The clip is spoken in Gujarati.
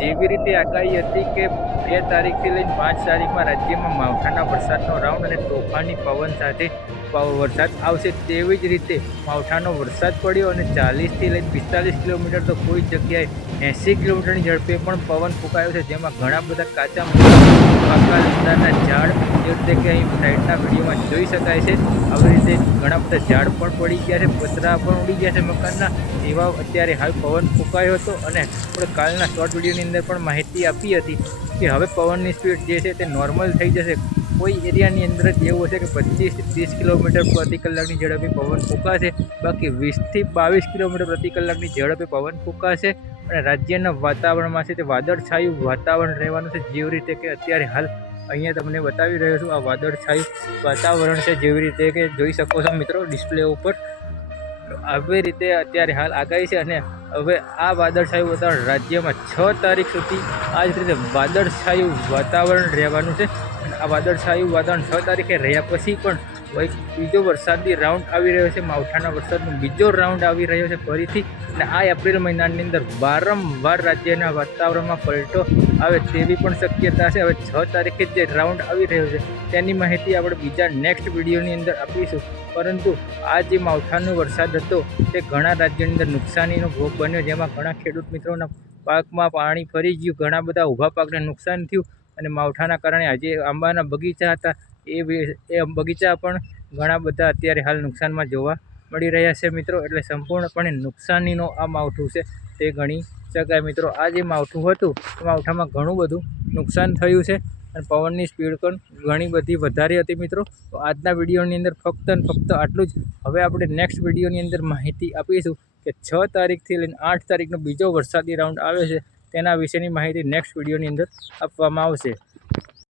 જેવી રીતે આગાહી હતી કે 2 તારીખથી લઈને 5 તારીખમાં રાજ્યમાં માવઠાના વરસાદનો રાઉન્ડ અને તોફાની પવન સાથે વરસાદ આવશે, તેવી જ રીતે માવઠાનો વરસાદ પડ્યો અને 40થી લઈને 45 કિલોમીટર તો કોઈ જગ્યાએ 80 કિલોમીટરની ઝડપે પણ પવન ફૂંકાયો છે, જેમાં ઘણા બધા કાચા પાકા લીમડાના ઝાડ જે રીતે કે અહીં સાઈડના વિડીયોમાં જોઈ શકાય છે. આવી રીતે ઘણા બધા ઝાડ પણ પડી ગયા છે, પતરા પણ ઉડી ગયા છે મકાનના. એવા અત્યારે હાલ પવન ફૂંકાયો હતો અને આપણે કાલના શોર્ટ વિડીયોની અંદર પણ માહિતી આપી હતી કે હવે પવનની સ્પીડ જે છે તે નોર્મલ થઈ જશે. કોઈ એરિયાની અંદર જ એવું હશે કે 25થી 30 કિલોમીટર પ્રતિ કલાકની ઝડપે પવન ફૂંકાશે, બાકી 20થી 22 કિલોમીટર પ્રતિ કલાકની ઝડપે પવન ફૂંકાશે. અને રાજ્યના વાતાવરણમાં છે તે વાદળછાયું વાતાવરણ રહેવાનું છે, જેવી રીતે કે અત્યારે હાલ અહીંયા તમને બતાવી રહ્યો છું. આ વાદળછાયું વાતાવરણ છે, જેવી રીતે કે જોઈ શકો છો મિત્રો ડિસ્પ્લે ઉપર. આવી રીતે અત્યારે હાલ આગાહી છે અને હવે આ વાદળછાયું વાતાવરણ રાજ્યમાં 6 તારીખ સુધી આ જ રીતે વાદળછાયું વાતાવરણ રહેવાનું છે. આ વાદળછાયું વાતાવરણ 6 તારીખે રહ્યા પછી પણ એક બીજો વરસાદી રાઉન્ડ આવી રહ્યો છે. માવઠાના વરસાદનો બીજો રાઉન્ડ આવી રહ્યો છે ફરીથી. અને આ એપ્રિલ મહિનાની અંદર વારંવાર રાજ્યના વાતાવરણમાં પલટો આવે તેવી પણ શક્યતા છે. હવે 6 તારીખે જે રાઉન્ડ આવી રહ્યો છે તેની માહિતી આપણે બીજા નેક્સ્ટ વિડીયોની અંદર આપીશું. પરંતુ આ જે માવઠાનો વરસાદ હતો તે ઘણા રાજ્યોની અંદર નુકસાનીનો ભોગ બન્યો, જેમાં ઘણા ખેડૂત મિત્રોના પાકમાં પાણી ફરી ગયું, ઘણા બધા ઊભા પાકને નુકસાન થયું. અને માવઠાના કારણે આજે આંબાના બગીચા હતા એ બગીચા પણ ઘણા બધા અત્યારે હાલ નુકસાનમાં જોવા મળી રહ્યા છે મિત્રો. એટલે સંપૂર્ણપણે નુકસાનીનો આ માવઠું છે તે ગણી શકાય મિત્રો. આ જે માવઠું હતું એ માવઠામાં ઘણું બધું નુકસાન થયું છે અને પવનની સ્પીડ પણ ઘણી બધી વધારે હતી મિત્રો. તો આજના વિડીયોની અંદર ફક્ત ને ફક્ત આટલું જ. હવે આપણે નેક્સ્ટ વિડીયોની અંદર માહિતી આપીશું કે 6 તારીખથી લઈને 8 તારીખનો બીજો વરસાદી રાઉન્ડ આવે છે, તેના વિશેની માહિતી નેક્સ્ટ વિડીયોની અંદર આપવામાં આવશે.